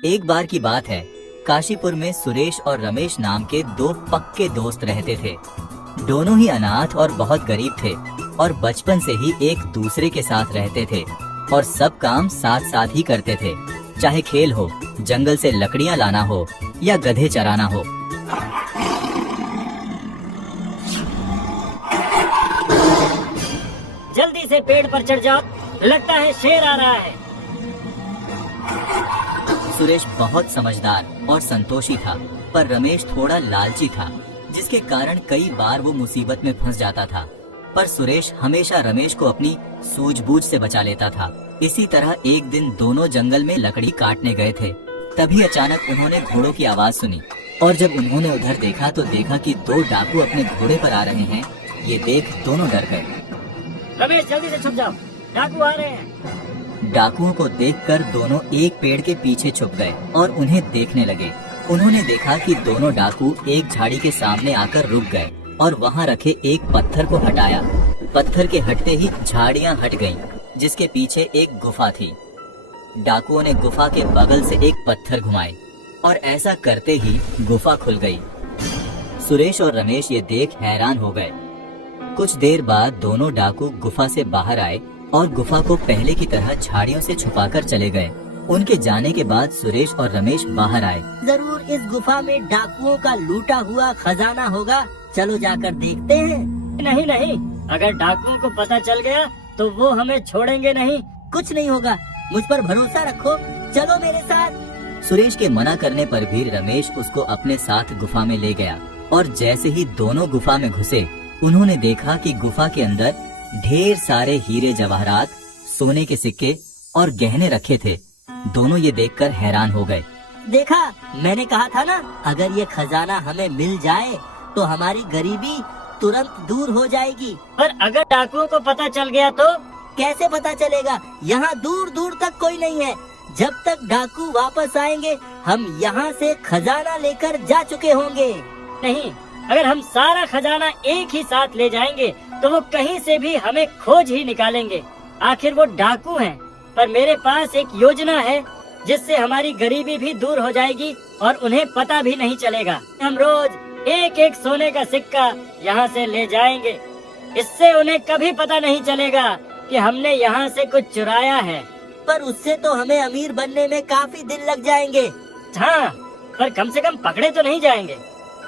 एक बार की बात है, काशीपुर में सुरेश और रमेश नाम के दो पक्के दोस्त रहते थे। दोनों ही अनाथ और बहुत गरीब थे और बचपन से ही एक दूसरे के साथ रहते थे और सब काम साथ साथ ही करते थे, चाहे खेल हो, जंगल से लकड़ियाँ लाना हो या गधे चराना हो। जल्दी से पेड़ पर चढ़ जाओ, लगता है शेर आ रहा है। सुरेश बहुत समझदार और संतोषी था, पर रमेश थोड़ा लालची था, जिसके कारण कई बार वो मुसीबत में फंस जाता था। पर सुरेश हमेशा रमेश को अपनी सूझबूझ से बचा लेता था। इसी तरह एक दिन दोनों जंगल में लकड़ी काटने गए थे। तभी अचानक उन्होंने घोड़ों की आवाज सुनी और जब उन्होंने उधर देखा तो देखा कि दो डाकू अपने घोड़े पर आ रहे हैं। ये देख दोनों डर गए। रमेश जल्दी से छुप जाओ, डाकू आ रहे हैं। डाकुओं को देखकर दोनों एक पेड़ के पीछे छुप गए और उन्हें देखने लगे। उन्होंने देखा कि दोनों डाकू एक झाड़ी के सामने आकर रुक गए और वहाँ रखे एक पत्थर को हटाया। पत्थर के हटते ही झाड़ियाँ हट गईं, जिसके पीछे एक गुफा थी। डाकुओं ने गुफा के बगल से एक पत्थर घुमाए और ऐसा करते ही गुफा खुल गई। सुरेश और रमेश ये देख हैरान हो गए। कुछ देर बाद दोनों डाकू गुफा से बाहर आए और गुफा को पहले की तरह झाड़ियों से छुपाकर चले गए। उनके जाने के बाद सुरेश और रमेश बाहर आए। जरूर इस गुफा में डाकुओं का लूटा हुआ खजाना होगा, चलो जाकर देखते हैं। नहीं नहीं, अगर डाकुओं को पता चल गया तो वो हमें छोड़ेंगे नहीं। कुछ नहीं होगा, मुझ पर भरोसा रखो, चलो मेरे साथ। सुरेश के मना करने पर भी रमेश उसको अपने साथ गुफा में ले गया और जैसे ही दोनों गुफा में घुसे, उन्होंने देखा कि गुफा के अंदर ढेर सारे हीरे जवाहरात, सोने के सिक्के और गहने रखे थे। दोनों ये देखकर हैरान हो गए। देखा, मैंने कहा था ना, अगर ये खजाना हमें मिल जाए तो हमारी गरीबी तुरंत दूर हो जाएगी। पर अगर डाकुओं को पता चल गया तो? कैसे पता चलेगा? यहाँ दूर दूर तक कोई नहीं है। जब तक डाकू वापस आएंगे हम यहाँ से खजाना लेकर जा चुके होंगे। नहीं, अगर हम सारा खजाना एक ही साथ ले जाएंगे तो वो कहीं से भी हमें खोज ही निकालेंगे। आखिर वो डाकू हैं। पर मेरे पास एक योजना है जिससे हमारी गरीबी भी दूर हो जाएगी और उन्हें पता भी नहीं चलेगा। हम रोज एक एक सोने का सिक्का यहाँ से ले जाएंगे। इससे उन्हें कभी पता नहीं चलेगा कि हमने यहाँ से कुछ चुराया है। पर उससे तो हमें अमीर बनने में काफी दिन लग जाएंगे। हाँ, पर कम से कम पकड़े तो नहीं जाएंगे।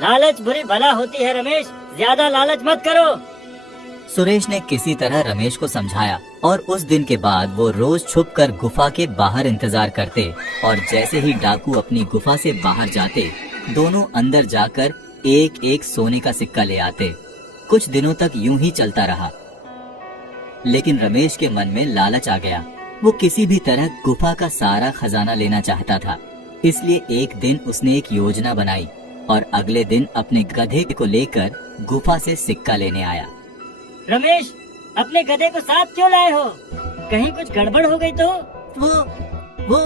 लालच बुरी बला होती है रमेश, ज्यादा लालच मत करो। सुरेश ने किसी तरह रमेश को समझाया और उस दिन के बाद वो रोज छुपकर गुफा के बाहर इंतजार करते और जैसे ही डाकू अपनी गुफा से बाहर जाते, दोनों अंदर जाकर एक एक सोने का सिक्का ले आते। कुछ दिनों तक यूं ही चलता रहा, लेकिन रमेश के मन में लालच आ गया। वो किसी भी तरह गुफा का सारा खजाना लेना चाहता था। इसलिए एक दिन उसने एक योजना बनाई और अगले दिन अपने गधे को लेकर गुफा से सिक्का लेने आया। रमेश, अपने गधे को साथ क्यों लाए हो? कहीं कुछ गड़बड़ हो गई तो? वो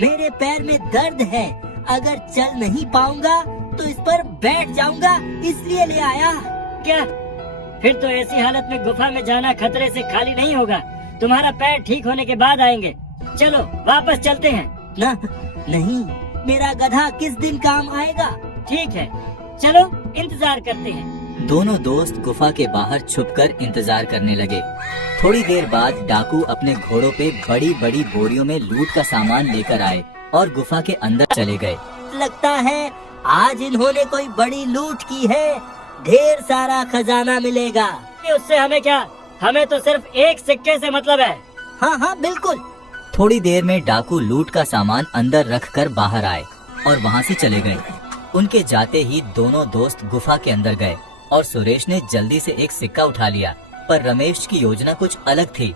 मेरे पैर में दर्द है, अगर चल नहीं पाऊंगा तो इस पर बैठ जाऊंगा, इसलिए ले आया। क्या? फिर तो ऐसी हालत में गुफा में जाना खतरे से खाली नहीं होगा। तुम्हारा पैर ठीक होने के बाद आएंगे। चलो वापस चलते हैं। ना, नहीं, मेरा गधा किस दिन काम आएगा? ठीक है, चलो इंतजार करते हैं। दोनों दोस्त गुफा के बाहर छुपकर इंतजार करने लगे। थोड़ी देर बाद डाकू अपने घोड़ों पे बड़ी बड़ी बोरियों में लूट का सामान लेकर आए और गुफा के अंदर चले गए। लगता है आज इन्होंने कोई बड़ी लूट की है, ढेर सारा खजाना मिलेगा। उससे हमें क्या, हमें तो सिर्फ एक सिक्के से मतलब है। हाँ हाँ बिल्कुल। थोड़ी देर में डाकू लूट का सामान अंदर रखकर बाहर आए और वहाँ से चले गए। उनके जाते ही दोनों दोस्त गुफा के अंदर गए और सुरेश ने जल्दी से एक सिक्का उठा लिया। पर रमेश की योजना कुछ अलग थी।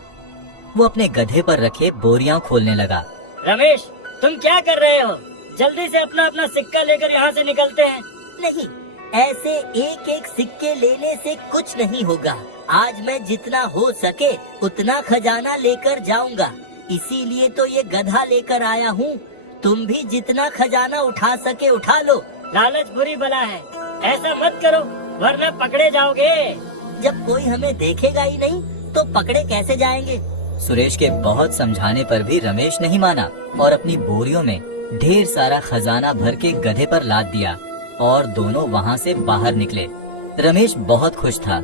वो अपने गधे पर रखे बोरियां खोलने लगा। रमेश, तुम क्या कर रहे हो? जल्दी से अपना अपना सिक्का लेकर यहाँ से निकलते हैं। नहीं, ऐसे एक एक सिक्के लेने से कुछ नहीं होगा। आज मैं जितना हो सके उतना खजाना लेकर जाऊंगा, इसीलिए तो ये गधा लेकर आया हूँ। तुम भी जितना खजाना उठा सके उठा लो। लालच बुरी बला है, ऐसा मत करो वरना पकड़े जाओगे। जब कोई हमें देखेगा ही नहीं तो पकड़े कैसे जाएंगे? सुरेश के बहुत समझाने पर भी रमेश नहीं माना और अपनी बोरियों में ढेर सारा खजाना भर के गधे पर लाद दिया और दोनों वहाँ से बाहर निकले। रमेश बहुत खुश था,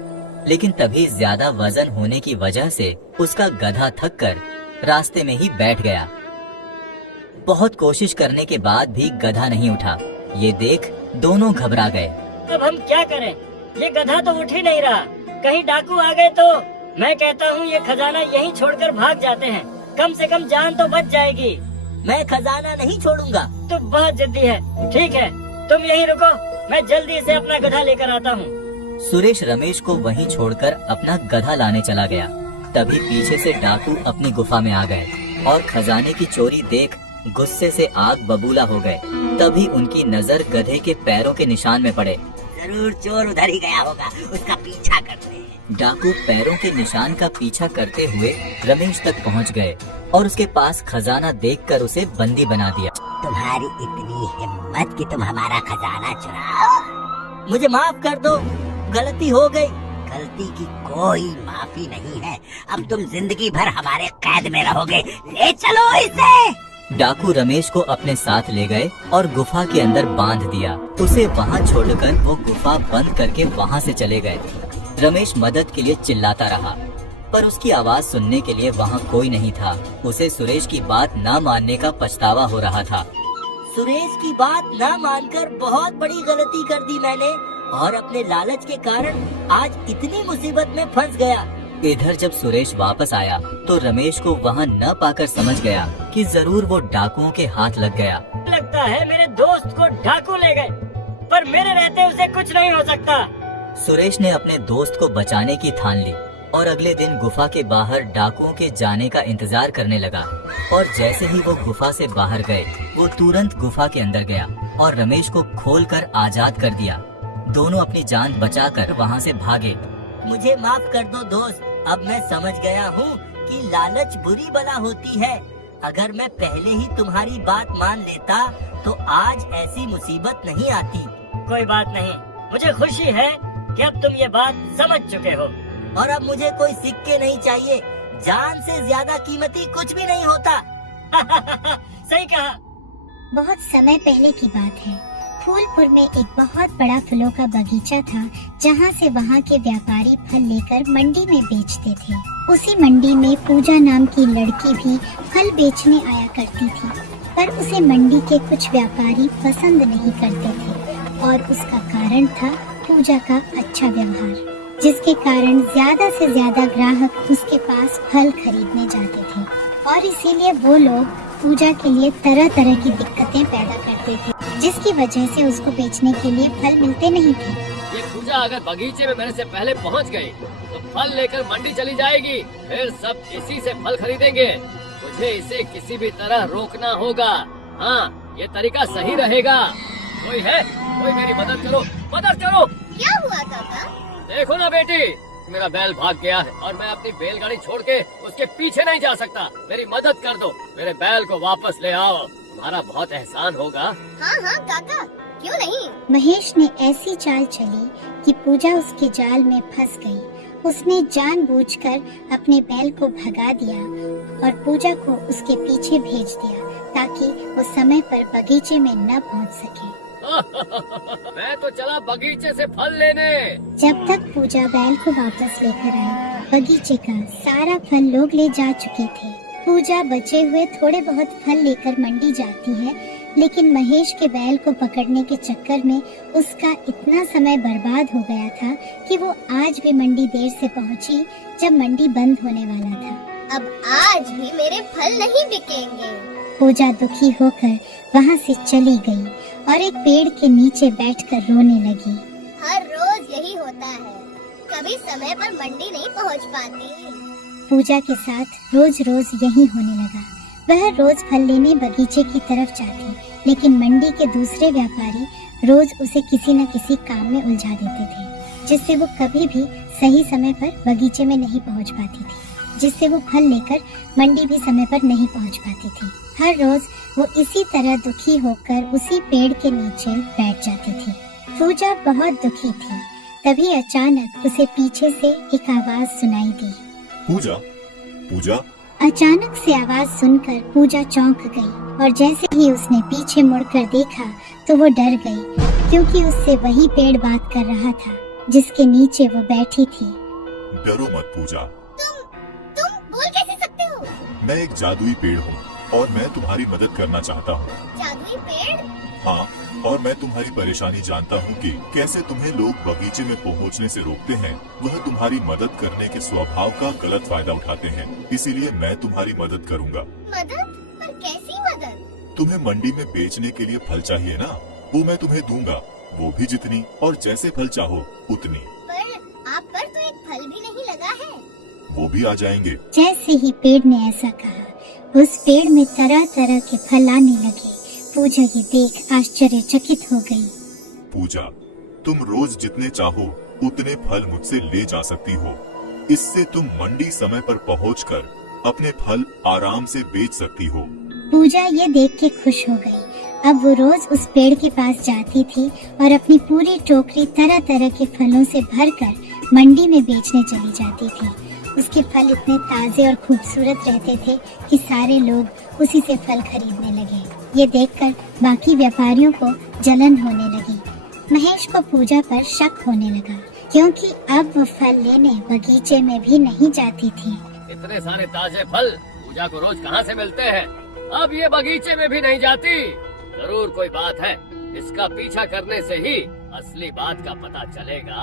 लेकिन तभी ज्यादा वजन होने की वजह से उसका गधा थक कर रास्ते में ही बैठ गया। बहुत कोशिश करने के बाद भी गधा नहीं उठा। ये देख दोनों घबरा गए। अब हम क्या करें? ये गधा तो उठ ही नहीं रहा। कहीं डाकू आ गए तो? मैं कहता हूँ ये खजाना यहीं छोड़कर भाग जाते हैं, कम से कम जान तो बच जाएगी। मैं खजाना नहीं छोड़ूंगा। तो बहुत जल्दी है। ठीक है, तुम यहीं रुको, मैं जल्दी से अपना गधा लेकर आता हूँ। सुरेश रमेश को वहीं छोड़कर अपना गधा लाने चला गया। तभी पीछे से डाकू अपनी गुफा में आ गए और खजाने की चोरी देख गुस्से से आग बबूला हो गए। तभी उनकी नजर गधे के पैरों के निशान में पड़े। जरूर चोर उधर ही गया होगा, उसका पीछा करते हैं। डाकू पैरों के निशान का पीछा करते हुए रमेश तक पहुंच गए और उसके पास खजाना देखकर उसे बंदी बना दिया। तुम्हारी इतनी हिम्मत कि तुम हमारा खजाना चुराओ? मुझे माफ कर दो, गलती हो गई। गलती की कोई माफी नहीं है। अब तुम जिंदगी भर हमारे कैद में रहोगे। ले चलो इसे। डाकू रमेश को अपने साथ ले गए और गुफा के अंदर बांध दिया। उसे वहाँ छोड़कर वो गुफा बंद करके वहाँ से चले गए। रमेश मदद के लिए चिल्लाता रहा, पर उसकी आवाज सुनने के लिए वहाँ कोई नहीं था। उसे सुरेश की बात न मानने का पछतावा हो रहा था। सुरेश की बात न मानकर बहुत बड़ी गलती कर दी मैंने, और अपने लालच के कारण आज इतनी मुसीबत में फंस गया। इधर जब सुरेश वापस आया तो रमेश को वहाँ न पाकर समझ गया कि जरूर वो डाकुओं के हाथ लग गया। लगता है मेरे दोस्त को डाकू ले गए, पर मेरे रहते उसे कुछ नहीं हो सकता। सुरेश ने अपने दोस्त को बचाने की ठान ली और अगले दिन गुफा के बाहर डाकुओं के जाने का इंतजार करने लगा। और जैसे ही वो गुफा से बाहर गए, वो तुरंत गुफा के अंदर गया और रमेश को खोलकर आजाद कर दिया। दोनों अपनी जान बचाकर वहाँ से भागे। मुझे माफ कर दो दोस्त, अब मैं समझ गया हूँ कि लालच बुरी बला होती है। अगर मैं पहले ही तुम्हारी बात मान लेता तो आज ऐसी मुसीबत नहीं आती। कोई बात नहीं, मुझे खुशी है कि अब तुम ये बात समझ चुके हो। और अब मुझे कोई सिक्के नहीं चाहिए, जान से ज्यादा कीमती कुछ भी नहीं होता। सही कहा। बहुत समय पहले की बात है। फूलपुर में एक बहुत बड़ा फलों का बगीचा था, जहाँ से वहाँ के व्यापारी फल लेकर मंडी में बेचते थे। उसी मंडी में पूजा नाम की लड़की भी फल बेचने आया करती थी, पर उसे मंडी के कुछ व्यापारी पसंद नहीं करते थे और उसका कारण था पूजा का अच्छा व्यवहार, जिसके कारण ज्यादा से ज्यादा ग्राहक उसके पास फल खरीदने जाते थे और इसीलिए वो लोग पूजा के लिए तरह तरह की दिक्कतें पैदा करते थे, जिसकी वजह से उसको बेचने के लिए फल मिलते नहीं थे। ये पूजा अगर बगीचे में मेरे से पहले पहुंच गई तो फल लेकर मंडी चली जाएगी, फिर सब इसी से फल खरीदेंगे। मुझे इसे किसी भी तरह रोकना होगा। हाँ, ये तरीका सही रहेगा। कोई है? कोई मेरी मदद करो, मदद करो। क्या हुआ काका? देखो ना बेटी, मेरा बैल भाग गया है और मैं अपनी बैलगाड़ी छोड़ के उसके पीछे नहीं जा सकता। मेरी मदद कर दो, मेरे बैल को वापस ले आओ। तुम्हारा बहुत एहसान होगा। हाँ हाँ काका, क्यों नहीं। महेश ने ऐसी चाल चली कि पूजा उसके जाल में फंस गई। उसने जानबूझकर अपने बैल को भगा दिया और पूजा को उसके पीछे भेज दिया ताकि वो समय पर बगीचे में न पहुंच सके। मैं तो चला बगीचे से फल लेने। जब तक पूजा बैल को वापस लेकर आई, बगीचे का सारा फल लोग ले जा चुके थे। पूजा बचे हुए थोड़े बहुत फल लेकर मंडी जाती है, लेकिन महेश के बैल को पकड़ने के चक्कर में उसका इतना समय बर्बाद हो गया था कि वो आज भी मंडी देर से पहुंची जब मंडी बंद होने वाला था। अब आज भी मेरे फल नहीं बिकेंगे। पूजा दुखी होकर वहाँ से चली गई और एक पेड़ के नीचे बैठकर रोने लगी। हर रोज यही होता है, कभी समय पर मंडी नहीं पहुंच पाती। पूजा के साथ रोज रोज यही होने लगा। वह रोज फल लेने बगीचे की तरफ जाती, लेकिन मंडी के दूसरे व्यापारी रोज उसे किसी न किसी काम में उलझा देते थे, जिससे वो कभी भी सही समय पर बगीचे में नहीं पहुंच पाती थी, जिससे वो फल लेकर मंडी भी समय पर नहीं पहुंच पाती थी। हर रोज वो इसी तरह दुखी होकर उसी पेड़ के नीचे बैठ जाती थी। पूजा बहुत दुखी थी। तभी अचानक उसे पीछे से एक आवाज सुनाई दी। पूजा, पूजा, अचानक से आवाज सुनकर पूजा चौंक गई और जैसे ही उसने पीछे मुड़कर देखा तो वो डर गई, क्योंकि उससे वही पेड़ बात कर रहा था जिसके नीचे वो बैठी थी। डरो मत पूजा, तुम बोल कैसे सकते हो? मैं एक जादुई पेड़ हूँ और मैं तुम्हारी मदद करना चाहता हूँ। जादुई पेड़? हाँ, और मैं तुम्हारी परेशानी जानता हूँ कि कैसे तुम्हें लोग बगीचे में पहुँचने से रोकते हैं। वह तुम्हारी मदद करने के स्वभाव का गलत फायदा उठाते हैं, इसीलिए मैं तुम्हारी मदद करूँगा। मदद? पर कैसी मदद? तुम्हें मंडी में बेचने के लिए फल चाहिए ना, वो मैं तुम्हें दूंगा, वो भी जितनी और जैसे फल चाहो उतनी। पर आप पर तो एक फल भी नहीं लगा है। वो भी आ जाएंगे। जैसे ही पेड़ ने ऐसा कहा, उस पेड़ में तरह तरह के फल आने लगे। पूजा ये देख आश्चर्यचकित हो गई। पूजा, तुम रोज जितने चाहो उतने फल मुझसे ले जा सकती हो। इससे तुम मंडी समय पर पहुंचकर अपने फल आराम से बेच सकती हो। पूजा ये देख के खुश हो गई। अब वो रोज उस पेड़ के पास जाती थी और अपनी पूरी टोकरी तरह तरह के फलों से भरकर मंडी में बेचने चली जाती थी। उसके फल इतने ताजे और खूबसूरत रहते थे कि सारे लोग उसी से फल खरीदने लगे। ये देखकर बाकी व्यापारियों को जलन होने लगी। महेश को पूजा पर शक होने लगा, क्योंकि अब वो फल लेने बगीचे में भी नहीं जाती थी। इतने सारे ताजे फल पूजा को रोज कहाँ से मिलते हैं? अब ये बगीचे में भी नहीं जाती। जरूर कोई बात है, इसका पीछा करने से ही असली बात का पता चलेगा।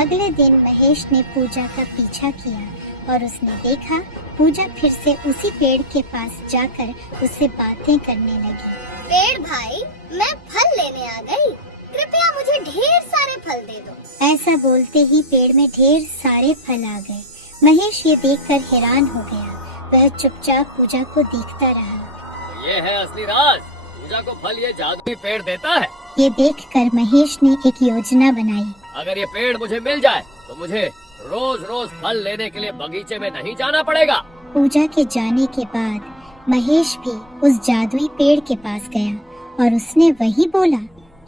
अगले दिन महेश ने पूजा का पीछा किया और उसने देखा पूजा फिर से उसी पेड़ के पास जाकर उससे बातें करने लगी। पेड़ भाई, मैं फल लेने आ गई, कृपया मुझे ढेर सारे फल दे दो। ऐसा बोलते ही पेड़ में ढेर सारे फल आ गए। महेश ये देखकर हैरान हो गया। वह चुपचाप पूजा को देखता रहा। ये है असली राज, पूजा को फल ये जादुई पेड़ देता है। ये देखकर महेश ने एक योजना बनाई। अगर ये पेड़ मुझे मिल जाए तो मुझे रोज रोज फल लेने के लिए बगीचे में नहीं जाना पड़ेगा। पूजा के जाने के बाद महेश भी उस जादुई पेड़ के पास गया और उसने वही बोला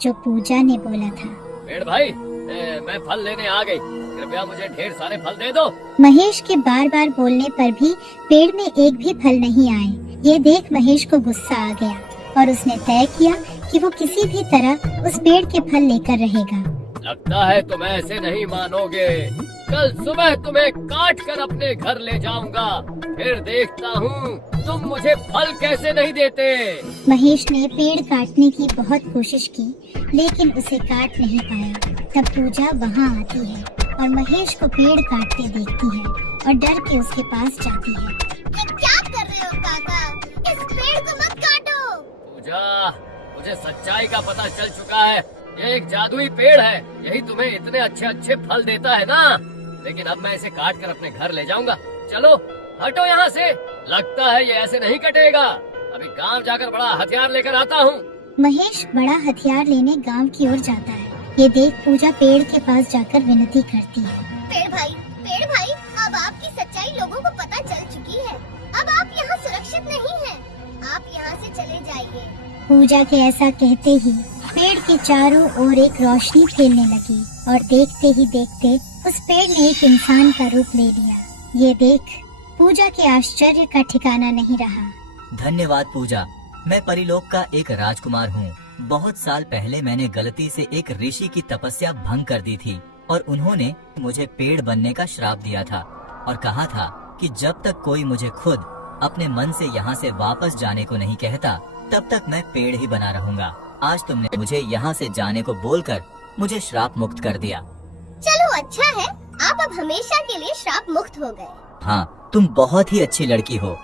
जो पूजा ने बोला था। पेड़ भाई, मैं फल लेने आ गई, कृपया मुझे ढेर सारे फल दे दो। महेश के बार बार बोलने पर भी पेड़ में एक भी फल नहीं आए। ये देख महेश को गुस्सा आ गया और उसने तय किया कि वो किसी भी तरह उस पेड़ के फल लेकर रहेगा। लगता है तुम ऐसे नहीं मानोगे। कल सुबह तुम्हें काट कर अपने घर ले जाऊंगा, फिर देखता हूँ तुम मुझे फल कैसे नहीं देते। महेश ने पेड़ काटने की बहुत कोशिश की, लेकिन उसे काट नहीं पाया। तब पूजा वहाँ आती है और महेश को पेड़ काटते देखती है और डर के उसके पास जाती है। ये क्या कर रहे हो काका? इस पेड़ को मत काटो। पूजा, मुझे सच्चाई का पता चल चुका है। ये एक जादुई पेड़ है, यही तुम्हें इतने अच्छे अच्छे फल देता है ना। लेकिन अब मैं इसे काट कर अपने घर ले जाऊंगा। चलो हटो यहाँ से। लगता है ये ऐसे नहीं कटेगा। अभी गांव जाकर बड़ा हथियार लेकर आता हूँ। महेश बड़ा हथियार लेने गांव की ओर जाता है। ये देख पूजा पेड़ के पास जाकर विनती करती है। पेड़ भाई, अब आपकी सच्चाई लोगों को पता चल चुकी है। अब आप यहाँ सुरक्षित नहीं हैं। आप यहाँ से चले जाइए। पूजा के ऐसा कहते ही पेड़ के चारों ओर एक रोशनी फैलने लगी और देखते ही देखते उस पेड़ ने एक इंसान का रूप ले लिया। ये देख पूजा के आश्चर्य का ठिकाना नहीं रहा। धन्यवाद पूजा, मैं परिलोक का एक राजकुमार हूँ। बहुत साल पहले मैंने गलती से एक ऋषि की तपस्या भंग कर दी थी और उन्होंने मुझे पेड़ बनने का श्राप दिया था और कहा था कि जब तक कोई मुझे खुद अपने मन से यहाँ से वापस जाने को नहीं कहता, तब तक मैं पेड़ ही बना रहूंगा। आज तुमने मुझे यहाँ से जाने को बोलकर मुझे श्राप मुक्त कर दिया। चलो अच्छा है, आप अब हमेशा के लिए श्राप मुक्त हो गए। हाँ, तुम बहुत ही अच्छी लड़की हो।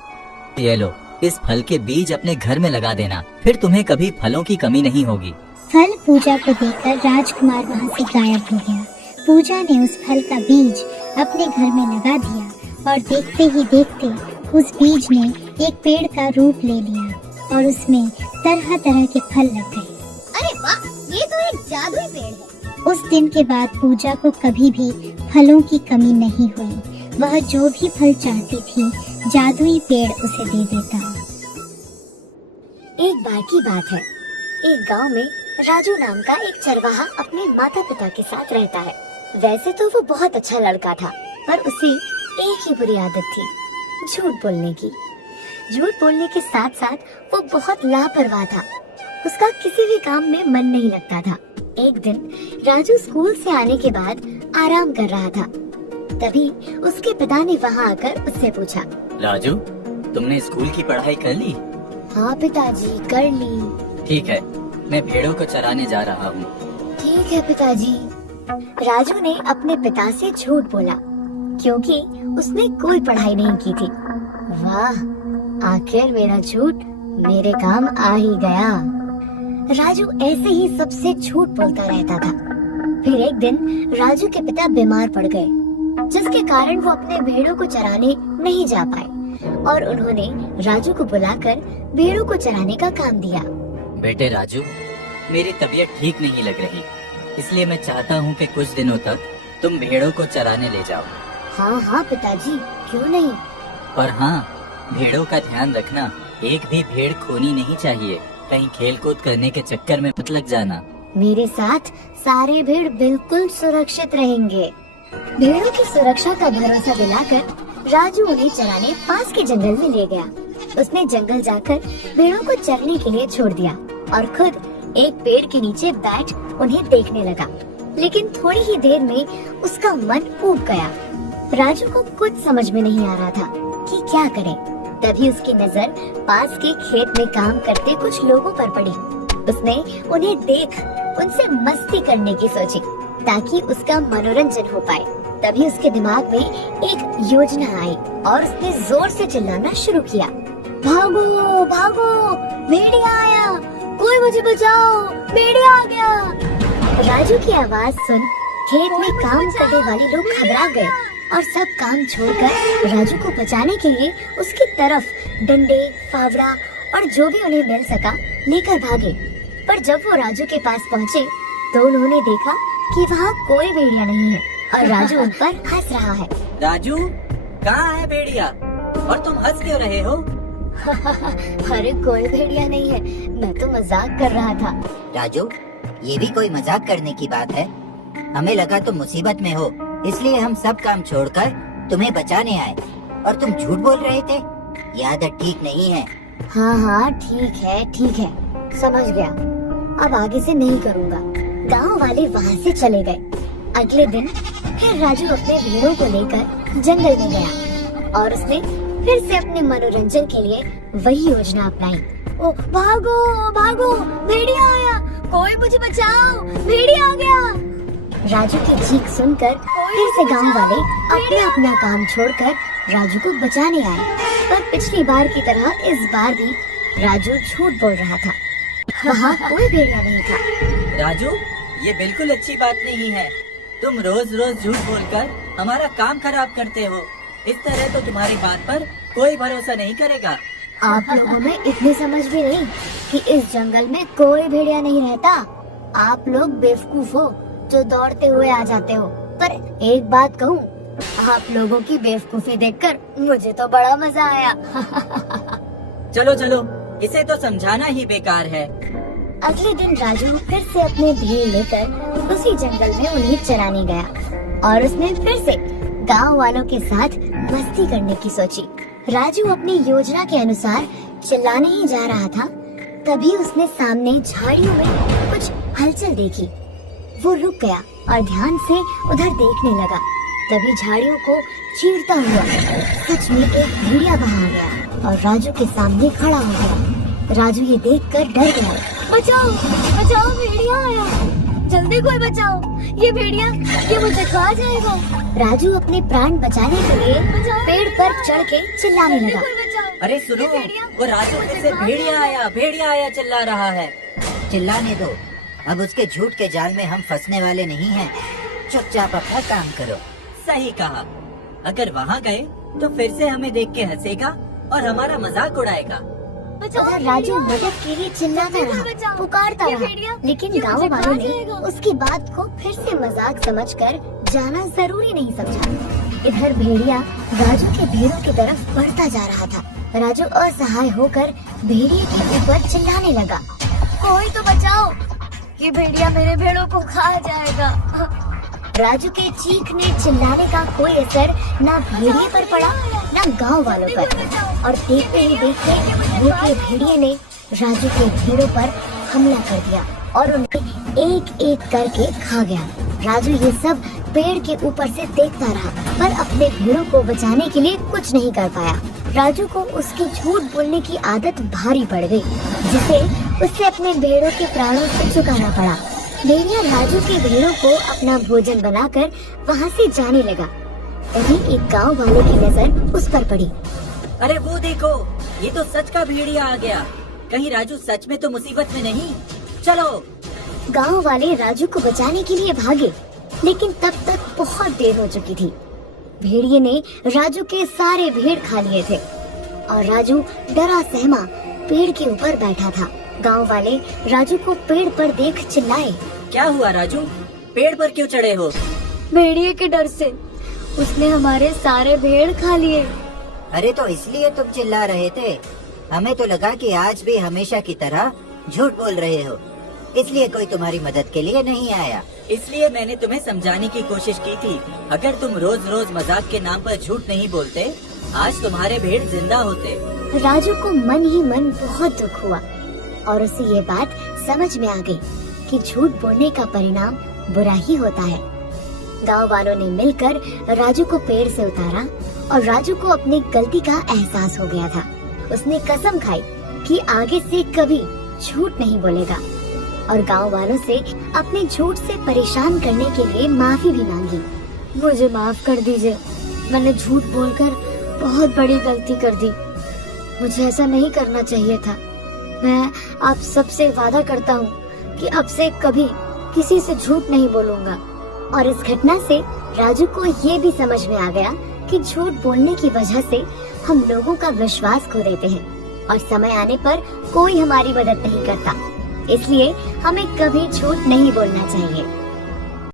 ये लो, इस फल के बीज अपने घर में लगा देना, फिर तुम्हें कभी फलों की कमी नहीं होगी। फल पूजा को देकर राजकुमार वहाँ से गायब हो गया। पूजा ने उस फल का बीज अपने घर में लगा दिया और देखते ही देखते उस बीज ने एक पेड़ का रूप ले लिया और उसमें तरह तरह के फल लग गए। अरे वाह, ये तो एक जादुई पेड़ है। उस दिन के बाद पूजा को कभी भी फलों की कमी नहीं हुई। वह जो भी फल चाहती थी, जादुई पेड़ उसे दे देता। एक बार की बात है, एक गांव में राजू नाम का एक चरवाहा अपने माता पिता के साथ रहता है। वैसे तो वो बहुत अच्छा लड़का था, पर उसे एक ही बुरी आदत थी। झूठ बोलने की। झूठ बोलने के साथ साथ वो बहुत लापरवाह था। उसका किसी भी काम में मन नहीं लगता था। एक दिन राजू स्कूल से आने के बाद आराम कर रहा था। तभी उसके पिता ने वहाँ आकर उससे पूछा, राजू, तुमने स्कूल की पढ़ाई कर ली? हाँ पिताजी, कर ली। ठीक है, मैं भेड़ों को चराने जा रहा हूँ। ठीक है पिताजी। राजू ने अपने पिता से झूठ बोला क्योंकि उसने कोई पढ़ाई नहीं की थी। वाह, आखिर मेरा झूठ मेरे काम आ ही गया। राजू ऐसे ही सबसे झूठ बोलता रहता था। फिर एक दिन राजू के पिता बीमार पड़ गए, जिसके कारण वो अपने भेड़ों को चराने नहीं जा पाए और उन्होंने राजू को बुलाकर भेड़ों को चराने का काम दिया। बेटे राजू, मेरी तबीयत ठीक नहीं लग रही, इसलिए मैं चाहता हूँ कि कुछ दिनों तक तुम भेड़ों को चराने ले जाओ। हाँ हाँ पिताजी, क्यों नहीं। पर हाँ, भेड़ों का ध्यान रखना, एक भी भेड़ खोनी नहीं चाहिए। कहीं खेल कूद करने के चक्कर में मत लग जाना। मेरे साथ सारे भेड़ बिल्कुल सुरक्षित रहेंगे। भेड़ों की सुरक्षा का भरोसा दिलाकर राजू उन्हें चराने पास के जंगल में ले गया। उसने जंगल जाकर भेड़ों को चरने के लिए छोड़ दिया और खुद एक पेड़ के नीचे बैठ उन्हें देखने लगा। लेकिन थोड़ी ही देर में उसका मन ऊब गया। राजू को कुछ समझ में नहीं आ रहा था कि क्या करे। तभी उसकी नजर पास के खेत में काम करते कुछ लोगों पर पड़ी। उसने उन्हें देख उनसे मस्ती करने की सोची ताकि उसका मनोरंजन हो पाए। तभी उसके दिमाग में एक योजना आई और उसने जोर से चिल्लाना शुरू किया, भागो भागो, भेड़िया आया, कोई मुझे बचाओ, भेड़िया आ गया। राजू की आवाज सुन खेत में काम करने वाले लोग घबरा गए और सब काम छोड़कर राजू को बचाने के लिए उसकी तरफ डंडे, फावड़ा और जो भी उन्हें मिल सका लेकर भागे। पर जब वो राजू के पास पहुँचे तो उन्होंने देखा कि वहाँ कोई भेड़िया नहीं है और राजू उन पर हंस रहा है। राजू, कहाँ है भेड़िया और तुम हंस क्यों रहे हो? अरे कोई भेड़िया नहीं है, मैं तो मजाक कर रहा था। राजू, ये भी कोई मजाक करने की बात है? हमें लगा तुम मुसीबत में हो, इसलिए हम सब काम छोड़कर तुम्हें बचाने आए और तुम झूठ बोल रहे थे। ये आदत ठीक नहीं है। हाँ हाँ ठीक है, समझ गया। अब आगे से नहीं करूँगा। गांव वाले वहाँ से चले गए। अगले दिन फिर राजू अपने भेड़ों को लेकर जंगल में गया और उसने फिर से अपने मनोरंजन के लिए वही योजना अपनाई। ओ भागो भागो, भेड़िया आया, कोई मुझे बचाओ, भेड़िया आ गया। राजू की चीख सुनकर फिर से गांव वाले अपना अपना काम छोड़कर राजू को बचाने आए। पर पिछली बार की तरह इस बार भी राजू झूठ बोल रहा था। वहाँ कोई भेड़िया नहीं था। राजू, ये बिल्कुल अच्छी बात नहीं है। तुम रोज रोज झूठ बोलकर हमारा काम खराब करते हो। इस तरह तो तुम्हारी बात पर कोई भरोसा नहीं करेगा। आप लोगों में इतनी समझ भी नहीं कि इस जंगल में कोई भेड़िया नहीं रहता। आप लोग बेवकूफ हो जो दौड़ते हुए आ जाते हो। पर एक बात कहूँ, आप लोगों की बेवकूफी देखकर मुझे तो बड़ा मजा आया। चलो चलो, इसे तो समझाना ही बेकार है। अगले दिन राजू फिर से अपने भेड़ लेकर उसी जंगल में उन्हें चराने गया और उसने फिर से गांव वालों के साथ मस्ती करने की सोची। राजू अपनी योजना के अनुसार चिल्लाने ही जा रहा था, तभी उसने सामने झाड़ियों में कुछ हलचल देखी। वो रुक गया और ध्यान से उधर देखने लगा। तभी झाड़ियों को चीरता हुआ सच में एक भेड़िया वहाँ आ गया और राजू के सामने खड़ा हो गया। राजू ये देखकर डर गया। बचाओ बचाओ, भेड़िया आया, जल्दी कोई बचाओ, ये भेड़िया ये मुझे खा जाएगा। राजू अपने प्राण बचाने के लिए पेड़ पर चढ़ के चिल्लाने लगा। अरे सुनो, वो राजू फिर से भेड़िया आया चिल्ला रहा है। चिल्लाने दो, अब उसके झूठ के जाल में हम फंसने वाले नहीं हैं। चुपचाप अपना काम करो। सही कहा। अगर वहाँ गए तो फिर से हमें देख के हंसेगा और हमारा मजाक उड़ाएगा। उधर राजू मदद के लिए चिल्लाता रहा, पुकारता रहा, लेकिन गाँव वालों ने उसकी बात को फिर से मजाक समझकर जाना जरूरी नहीं समझा। इधर भेड़िया राजू के भेड़ों की तरफ बढ़ता जा रहा था। राजू असहाय होकर भेड़िए के ऊपर चिल्लाने लगा, कोई तो बचाओ, ये भेड़िया मेरे भेड़ों को खा जाएगा। राजू के चीखने चिल्लाने का कोई असर न भेड़िए पर पड़ा न गांव वालों पर। और देखते ही देखते भूखे भेड़िए ने राजू के भेड़ों पर हमला कर दिया और उन्हें एक एक करके खा गया। राजू ये सब पेड़ के ऊपर से देखता रहा, पर अपने भेड़ों को बचाने के लिए कुछ नहीं कर पाया। राजू को उसकी झूठ बोलने की आदत भारी पड़ गई, जिसे उसे अपने भेड़ों के प्राणों से चुकाना पड़ा। भेड़िया राजू के भेड़ों को अपना भोजन बनाकर वहाँ से जाने लगा। तभी एक गांव वाले की नजर उस पर पड़ी। अरे वो देखो, ये तो सच का भेड़िया आ गया। कहीं राजू सच में तो मुसीबत में नहीं? चलो। गांव वाले राजू को बचाने के लिए भागे, लेकिन तब तक बहुत देर हो चुकी थी। भेड़िए ने राजू के सारे भेड़ खा लिए थे और राजू डरा सहमा पेड़ के ऊपर बैठा था। गांव वाले राजू को पेड़ पर देख चिल्लाए, क्या हुआ राजू, पेड़ पर क्यों चढ़े हो? भेड़िए के डर से, उसने हमारे सारे भेड़ खा लिए। अरे तो इसलिए तुम चिल्ला रहे थे? हमें तो लगा कि आज भी हमेशा की तरह झूठ बोल रहे हो, इसलिए कोई तुम्हारी मदद के लिए नहीं आया। इसलिए मैंने तुम्हें समझाने की कोशिश की थी। अगर तुम रोज रोज मजाक के नाम पर झूठ नहीं बोलते, आज तुम्हारे भेड़ जिंदा होते। राजू को मन ही मन बहुत दुख हुआ और उसे ये बात समझ में आ गई कि झूठ बोलने का परिणाम बुरा ही होता है। गांव वालों ने मिलकर राजू को पेड़ से उतारा और राजू को अपनी गलती का एहसास हो गया था। उसने कसम खाई कि आगे से कभी झूठ नहीं बोलेगा और गांव वालों से अपने झूठ से परेशान करने के लिए माफी भी मांगी। मुझे माफ कर दीजिए, मैंने झूठ बोलकर बहुत बड़ी गलती कर दी। मुझे ऐसा नहीं करना चाहिए था। मैं आप सबसे वादा करता हूँ कि अब से कभी किसी से झूठ नहीं बोलूँगा। और इस घटना से राजू को ये भी समझ में आ गया कि झूठ बोलने की वजह से हम लोगों का विश्वास खो देते हैं और समय आने पर कोई हमारी मदद नहीं करता। इसलिए हमें कभी झूठ नहीं बोलना चाहिए।